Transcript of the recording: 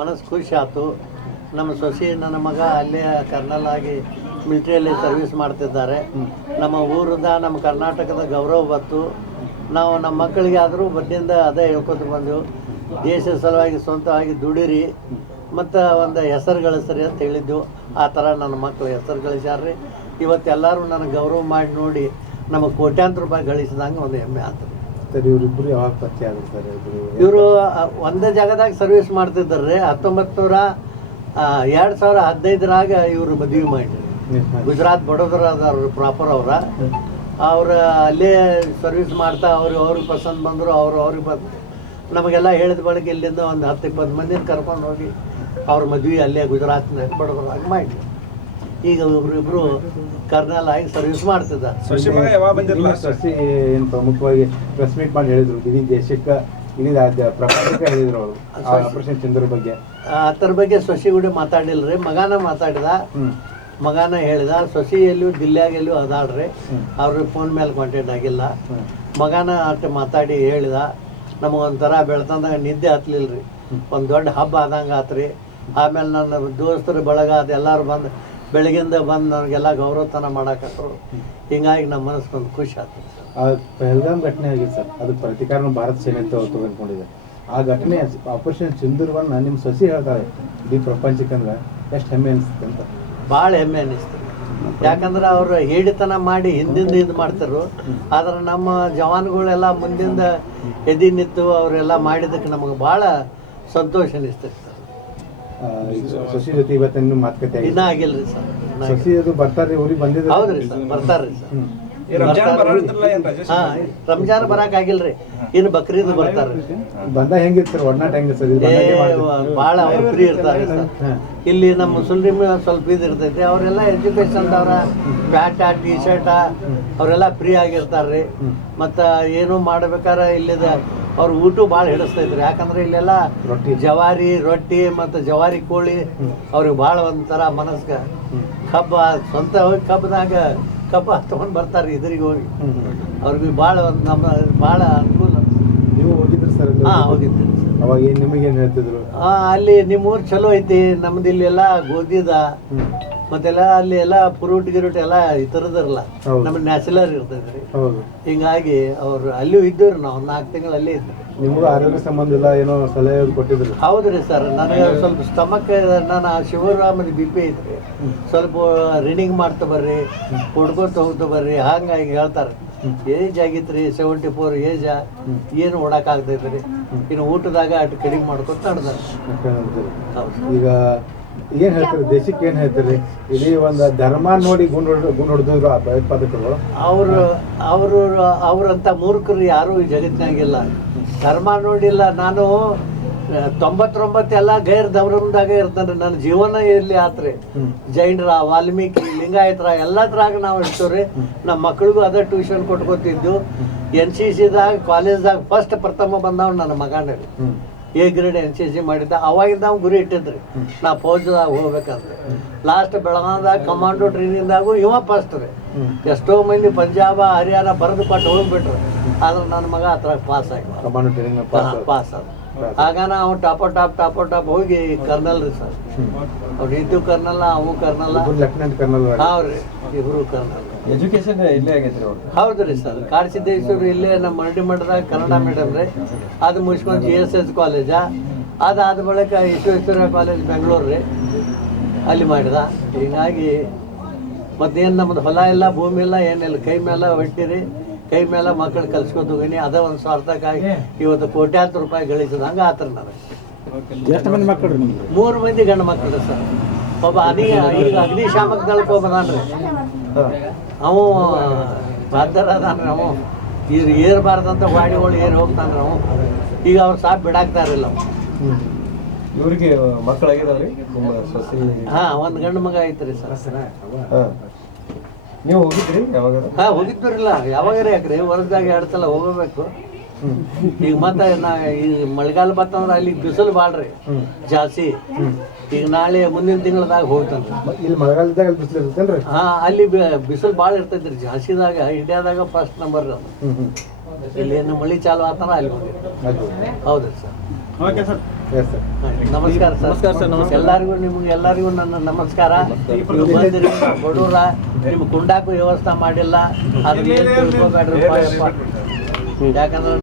ಮನಸ್ಸು ಖುಷಿ ಆಯ್ತು. ನಮ್ಮ ಸೊಸೆ ನನ್ನ ಮಗ ಅಲ್ಲೇ ಕರ್ನಲ್ ಆಗಿ ಮಿಲ್ಟ್ರಿಯಲ್ಲಿ ಸರ್ವಿಸ್ ಮಾಡ್ತಿದ್ದಾರೆ. ನಮ್ಮ ಊರದ ನಮ್ಮ ಕರ್ನಾಟಕದ ಗೌರವ ಬಂತು. ನಾವು ನಮ್ಮ ಮಕ್ಕಳಿಗೆ ಆದರೂ ಬಡ್ಡಿಯಿಂದ ಅದೇ ಹೇಳ್ಕೊತ ಬಂದೆವು, ದೇಶದ ಸಲುವಾಗಿ ಸ್ವಂತವಾಗಿ ದುಡಿರಿ ಮತ್ತು ಒಂದು ಹೆಸರು ಗಳಿಸ್ರಿ ಅಂತ ಹೇಳಿದ್ದೆವು. ಆ ಥರ ನನ್ನ ಮಕ್ಕಳು ಹೆಸರು ಗಳಿಸ್ಯಾರ್ರಿ. ಇವತ್ತೆಲ್ಲರೂ ನನಗೆ ಗೌರವ ಮಾಡಿ ನೋಡಿ ನಮಗೆ ಕೋಟ್ಯಾಂತರ ರೂಪಾಯಿ ಗಳಿಸಿದಂಗೆ ಒಂದು ಹೆಮ್ಮೆ ಆಗ್ತದೆ. ಸರ್, ಇವರಿಬ್ಬರು ಯಾವಾಗ ಪರಿಚಯ ಆಗುತ್ತೆ? ಇವರು ಒಂದೇ ಜಾಗದಾಗ ಸರ್ವಿಸ್ ಮಾಡ್ತಿದ್ದಾರೆ. 2015 ಇವರು ಮದುವೆ ಮಾಡಿರಿ. ಗುಜರಾತ್ ಬಡೋದರದವ್ರು ಪ್ರಾಪರ್ ಅವ್ರು ಅಲ್ಲೇ ಸರ್ವಿಸ್ ಮಾಡ್ತಾ ಅವ್ರಿಗೆ ಪಸಂದ್ ಬಂದರು. ಅವ್ರಿಗೆ ಬಂದು ನಮಗೆಲ್ಲ ಹೇಳಿದ ಬಳಿಕ ಇಲ್ಲಿಂದ ಒಂದು 10-20 ಮಂದಿನ ಕರ್ಕೊಂಡು ಹೋಗಿ ಅವ್ರ ಮದುವೆ ಅಲ್ಲೇ ಗುಜರಾತ್ನ ಬಡೋದ್ರಾಗ ಮಾಡಿ ಈಗ ಇಬ್ಬರು ಕರ್ನಲ್ ಆಗಿ ಸರ್ವಿಸ್ ಮಾಡ್ತಿದ್ದಾರೆ. ಸಸಿ ಏನು ಪ್ರಮುಖವಾಗಿ ಪ್ರೆಸ್ ಮೀಟ್ ಮಾಡಿ ಹೇಳಿದ್ರು, ಇಡೀ ದೇಶಕ್ಕೆ ಇಡೀ ಪ್ರಪಂಚಕ್ಕೆ ಹೇಳಿದ್ರು ಅವರು ಆಪರೇಷನ್ ಸಿಂಧೂರ್ ಬಗ್ಗೆ. ಅದ್ರ ಬಗ್ಗೆ ಸೊಸಿ ಕೂಡ ಮಾತಾಡಿಲ್ರಿ. ಮಗನ ಮಾತಾಡಿದ, ಮಗನ ಹೇಳಿದ. ಸೊಸಿ ಎಲ್ಲೂ ದಿಲ್ಲಿಯಾಗ ಎಲ್ಲೂ ಅದಾಳ್ರಿ, ಅವ್ರಿಗೆ ಫೋನ್ ಮೇಲೆ ಕಾಂಟ್ಯಾಕ್ಟ್ ಆಗಿಲ್ಲ. ಮಗನ ಅಷ್ಟು ಮಾತಾಡಿ ಹೇಳಿದ. ನಮಗೊಂಥರ ಬೆಳ್ತಂದಾಗ ನಿದ್ದೆ ಹತ್ತಲಿಲ್ರಿ. ಒಂದು ದೊಡ್ಡ ಹಬ್ಬ ಆದಂಗೆ ಆತ್ರಿ. ಆಮೇಲೆ ನನ್ನ ದೋಸ್ತರು ಬಳಗ ಅದೆಲ್ಲರೂ ಬಂದು ಬೆಳಗಿಂದ ಬಂದು ನನಗೆಲ್ಲ ಗೌರವತನ ಮಾಡಾಕತ್ರು. ಹಿಂಗಾಗಿ ನಮ್ಮ ಮನಸ್ಸಿಗೊಂದು ಖುಷಿ ಆಗ್ತದೆ. ಪಹಲ್ಗಾಮ್ ಘಟನೆ ಆಗಿದೆ ಸರ್, ಅದು ಪ್ರತಿಕಾರ ಭಾರತ ಸೇನೆ ತಗೊಂಡ್ಕೊಂಡಿದೆ. ಆ ಘಟನೆ ಆಪರೇಷನ್ ಸಿಂಧೂರವನ್ನು ನಿಮ್ಮ ಸೊಸಿ ಹೇಳ್ತಾರೆ ಇಡೀ ಪ್ರಪಂಚಕ್ಕೆ ಅಂದ್ರೆ ಎಷ್ಟು ಹೆಮ್ಮೆ ಅನಿಸುತ್ತೆ ಅಂತ? ಭಾಳ ಹೆಮ್ಮೆ ಅನ್ನಿಸ್ತು. ಯಾಕಂದ್ರೆ ಅವರು ಹೇಳಿತನ ಮಾಡಿ ಹಿಂದಿಂದ ಇದು ಮಾಡ್ತಿರು. ಆದ್ರೆ ನಮ್ಮ ಜವಾನ್ಗಳೆಲ್ಲ ಮುಂದಿಂದ ಎದಿ ನಿಂತು ಅವರೆಲ್ಲ ಮಾಡಿದ್ದಕ್ಕೆ ನಮಗೆ ಭಾಳ ಸಂತೋಷ ಅನಿಸ್ತೈತೆ. ಸೊಸಿ ಜೊತೆ ಇವತ್ತಿನ ಮಾತುಕತೆ ಇನ್ನೂ ಆಗಿಲ್ರಿ ಸರ್. ಸೊಸಿ ಅದು ಬರ್ತಾರೆ, ಊರಿಗೆ ಬಂದಿದ್ದಾರೆ. ಹೌದ್ರಿ ಸರ್, ಬರ್ತಾರ್ರಿ ಸರ್. ರಂಜಾನ್ ಬರಾಕ್ ಆಗಿಲ್ರಿ, ಇನ್ನು ಬಕ್ರೀದ್ ಬರ್ತಾರೆ. ಬಂದ ಹೆಂಗಿತ್ತು ಸರ್, ಒಡನಾಟ ಹೆಂಗ ಸರ್? ಭಾಳ ಅವ್ರು ಫ್ರೀ ಇರ್ತಾರೆ ಸರ್. ಇಲ್ಲಿ ನಮ್ಮ ಮುಸ್ಲಿಮ್ ಸ್ವಲ್ಪ ಇದು ಇರ್ತೈತಿ. ಅವರೆಲ್ಲ ಎಜುಕೇಶನ್ ಅವರ ಪ್ಯಾಂಟ ಟಿ ಶರ್ಟ ಅವರೆಲ್ಲ ಫ್ರೀ ಆಗಿರ್ತಾರ್ರಿ. ಮತ್ತು ಏನು ಮಾಡ್ಬೇಕಾರೆ ಇಲ್ಲಿದ ಅವ್ರ ಊಟ ಭಾಳ ಹಿಡಿಸ್ತೈತ್ರಿ. ಯಾಕಂದ್ರೆ ಇಲ್ಲೆಲ್ಲ ಜವಾರಿ ರೊಟ್ಟಿ ಮತ್ತು ಜವಾರಿ ಕೋಳಿ ಅವ್ರಿಗೆ ಭಾಳ ಒಂಥರ ಮನಸ್ಸಿಗೆ ಕಬ್ಬ ಸ್ವಂತ ಹೋಗಿ ಕಬ್ಬದಾಗ ಕಬ್ಬ ತೊಗೊಂಡು ಬರ್ತಾರೆ ಇದ್ರಿಗೆ ಹೋಗಿ. ಅವ್ರಿಗೆ ಭಾಳ ಒಂದು ನಮ್ಮ ಭಾಳ ಅನುಕೂಲ. ನೀವು ಹೋಗಿದ್ರಿ ಸರ್? ಹಾಂ, ಹೋಗಿದ್ರಿ ಸರ್. ಅವಾಗ ನಿಮಗೇನು ಹೇಳ್ತಿದ್ರು? ಅಲ್ಲಿ ನಿಮ್ಮೂರು ಚಲೋ ಐತಿ, ನಮ್ದು ಇಲ್ಲಿ ಎಲ್ಲ ಗೋಧಿದ ಮತ್ತೆಲ್ಲ ಅಲ್ಲಿ ಎಲ್ಲ ಫ್ರೂಟ್ ಗಿರೂಟ್ ಎಲ್ಲ ಈ ಥರದಿರಲ್ಲ, ನಮ್ಮ ನ್ಯಾಚುರಲ್ ಇರ್ತೈತ್ರಿ. ಹಿಂಗಾಗಿ ಅವ್ರು ಅಲ್ಲೂ ಇದ್ದವ್ರು. ನಾವು 4 ತಿಂಗಳು ಅಲ್ಲೇ ಇದ್ವಿ. ನಿಮಗೂ ಆರೋಗ್ಯ ಸಂಬಂಧ ಇಲ್ಲ ಏನೋ ಸಲಹೆ ಕೊಟ್ಟಿದ್ರು? ಹೌದ್ರಿ ಸರ್, ನನಗೆ ಸ್ವಲ್ಪ ಸ್ಟಮಕ್ ನಾನು ಶುಗರ್ ಆಮೇಲೆ BP ಐತ್ರಿ. ಸ್ವಲ್ಪ ರೀಡಿಂಗ್ ಮಾಡ್ತಾ ಬರ್ರಿ, ಕೊಡ್ಕೋತ ಹೋಗ್ತಾ ಬರ್ರಿ, ಹಂಗಾಗಿ ಹೇಳ್ತಾರೆ. ಏಜ್ ಆಗಿತ್ರಿ 74 ಏಜ, ಏನು ಓಡಾಕಾಗ್ತೈತ್ರಿ. ಇನ್ನು ಊಟದಾಗ ಅಷ್ಟು ಕಡಿಮೆ ಮಾಡ್ಕೊತ ನಡೆದಾರೆ. ಈಗ ಏನ್ ಹೇಳ್ತಾರೆ ದೇಶಕ್ಕೆ, ಏನ್ ಹೇಳ್ತಾರೆ? ಇಲ್ಲಿ ಒಂದು ಧರ್ಮ ನೋಡಿ ಗುಂಡ್ ಹೊಡೆದ್ರು ಭಯೋತ್ಪಾದಕರು. ಅವ್ರಂತ ಮೂರ್ಖರು ಯಾರು ಈ ಜಗತ್ತಿನಾಗಿಲ್ಲ. ಧರ್ಮ ನೋಡಿಲ್ಲ. ನಾನು 99 ಎಲ್ಲ ಗೈರ್ ಧರ್ಮದಾಗ ಇರ್ತಾನೆ. ನನ್ನ ಜೀವನ ಎಲ್ಲಿ ಆತ್ರಿ. ಜೈನರ, ವಾಲ್ಮೀಕಿ, ಲಿಂಗಾಯತರ ಎಲ್ಲದ್ರಾಗ ನಾವು ಇರ್ತೇವ್ರಿ. ನಮ್ಮ ಮಕ್ಳಿಗೂ ಅದೇ ಟ್ಯೂಷನ್ ಕೊಟ್ಕೊತಿದ್ದು. NCCದಾಗ ಕಾಲೇಜ್ದಾಗ ಫಸ್ಟ್ ಪ್ರಥಮ ಬಂದವ್ ನನ್ನ ಮಗನೇ ರೀ. A ಗ್ರೇಡ್ NCC ಮಾಡಿದ್ದ. ಅವಾಗಿಂದ ನಾವು ಗುರಿ ಇಟ್ಟಿದ್ರಿ, ನಾ ಫೌಜ್ದಾಗ ಹೋಗ್ಬೇಕಂದ್ರೆ. ಲಾಸ್ಟ್ ಬೆಳಗಾವದಾಗ ಕಮಾಂಡೋ ಟ್ರೈನಿಂಗ್ದಾಗೂ ಇವ ಫಸ್ಟ್ ರೀ. ಎಷ್ಟೋ ಮಂದಿ ಪಂಜಾಬ, ಹರಿಯಾಣ ಬರೆದು ಕೊಟ್ಟು ಹೋಗ್ಬಿಟ್ರು. ಆದ್ರೆ ನನ್ನ ಮಗ ಅದ್ರಾಗ ಪಾಸ್ ಆಗಿ ಪಾಸ್ ಆದ. ಆಗ ನಾವು ಟಾಪ್ ಹೋಗಿ ಕರ್ನಲ್ ರೀ ಸರ್. ಅವ್ರು ಇದ್ದು ಕರ್ನಲ್, ಅವು ಕರ್ನಲ್. Lieutenant colonel. ಹೌದ್ರಿ, ಇಬ್ರು ಕರ್ನಲ್. ಎಜುಕೇಶನ್ ಇಲ್ಲೇ ಆಗೈತ್ರಿ ಅವ್ರು? ಹೌದ್ರಿ ಸರ್. ಕಾಡಸಿದ್ದೇಶ್ವರ ಇಲ್ಲೇ ನಮ್ಮ ಮರಡಿ ಮಠದಾಗ ಕನ್ನಡ ಮೀಡಿಯಮ್ ರೀ. ಅದು ಮುಗಿಸ್ಕೊಂಡು GSS ಕಾಲೇಜ. ಅದಾದ ಬಳಿಕ ವಿಶ್ವೇಶ್ವರ ಕಾಲೇಜ್ ಬೆಂಗಳೂರು ರೀ, ಅಲ್ಲಿ ಮಾಡಿದ. ಹೀಗಾಗಿ ಮತ್ತೇನು ನಮ್ಮದು ಹೊಲ ಇಲ್ಲ, ಭೂಮಿ ಇಲ್ಲ, ಏನಿಲ್ಲ. ಕೈ ಮೇಲೆ ಹೊಟ್ಟಿರಿ, ಕೈ ಮೇಲೆ ಮಕ್ಕಳು ಕಲ್ಸ್ಕೊತ ಹೋಗಿನಿ. ಅದೇ ಒಂದು ಸ್ವಾರ್ಥಕ್ಕಾಗಿ ಇವತ್ತು ಕೋಟ್ಯಾಂತರ ರೂಪಾಯಿ ಗಳಿಸಿದಂಗೆ ಆತರ ನನಗೆ. ಎಷ್ಟು ಮಂದಿ ಮಕ್ಕಳು? 3 ಮಂದಿ ಗಂಡು ಮಕ್ಕಳು ಸರ್. ಒಬ್ಬ ಈಗ ಅಗ್ನಿಶಾಮಕ ದಳಕ್ಕೆ ಹೋಗ್ಬದಾನ್ರಿ. ಅವು ಬಾಧ್ಯರ ಅದಾನ್ರಿ. ಅವು ಏರ್ಬಾರ್ದಂತ ಗಾಡಿಗಳು ಏರ್ ಹೋಗ್ತಾನ್ರಿ. ಅವು ಈಗ ಅವ್ರು ಸಾಕು ಬಿಡಾಕ್ತಾರಿಲ್ಲ. ಇವ್ರಿಗೆ ಮಕ್ಕಳಾಗಿದಾವ್ರಿ? ಹಾಂ, ಒಂದು ಗಂಡು ಮಗ ಐತ್ರಿ ಸರ್. ನೀವು ಹೋಗಿದ್ರಿ ಯಾವಾಗ? ಹಾಂ, ಹೋಗಿದ್ವಿರಲ್ಲ. ಯಾವಾಗಾರ ಯಾಕ್ರಿ, ವರ್ಷದಾಗ 2 ಸಲ ಹೋಗಬೇಕು. ಈಗ ಮತ್ತೆ ಈ ಮಳೆಗಾಲ ಬರ್ತಂದ್ರೆ ಅಲ್ಲಿ ಬಿಸಿಲು ಬಾಳ್ರಿ ಜಾಸ್ತಿ. ಈಗ ನಾಳೆ ಮುಂದಿನ ತಿಂಗಳದಾಗ ಹೋಗ್ತಾನ್ರಿ. ಇಲ್ಲಿ ಮಳೆಗಾಲದಾಗ ಬಿಸಿಲು ಇರ್ತೇನ್ರಿ? ಹಾಂ, ಅಲ್ಲಿ ಬಿಸಿಲು ಭಾಳ ಇರ್ತೈತ್ರಿ. ಜಾಸ್ತಿದಾಗ ಇಂಡಿಯಾದಾಗ ಫಸ್ಟ್ ನಂಬರ್ ಅದು. ಇಲ್ಲಿ ಏನು ಮಳೆ ಚಾಲು ಆತನ ಅಲ್ಲಿ ಹೋಗಿ. ಹೌದ್ರಿ sir. Okay sir. Yes sir. ನಮಸ್ಕಾರ ನಮಸ್ಕಾರ ಸರ್, ನಮಸ್ಕಾರ. ಎಲ್ಲರಿಗೂ ನನ್ನ ನಮಸ್ಕಾರ. ನೀವು ಬಂದಿರಿ ಬಡೂರ, ನಿಮ್ಗೆ ಕುಂಡಾಕು ವ್ಯವಸ್ಥೆ ಮಾಡಿಲ್ಲ, ಅದ್ರ ಏನು ತಿಳ್ಕೊಬೇಡ್ರಿ. ಯಾಕಂದ್ರೆ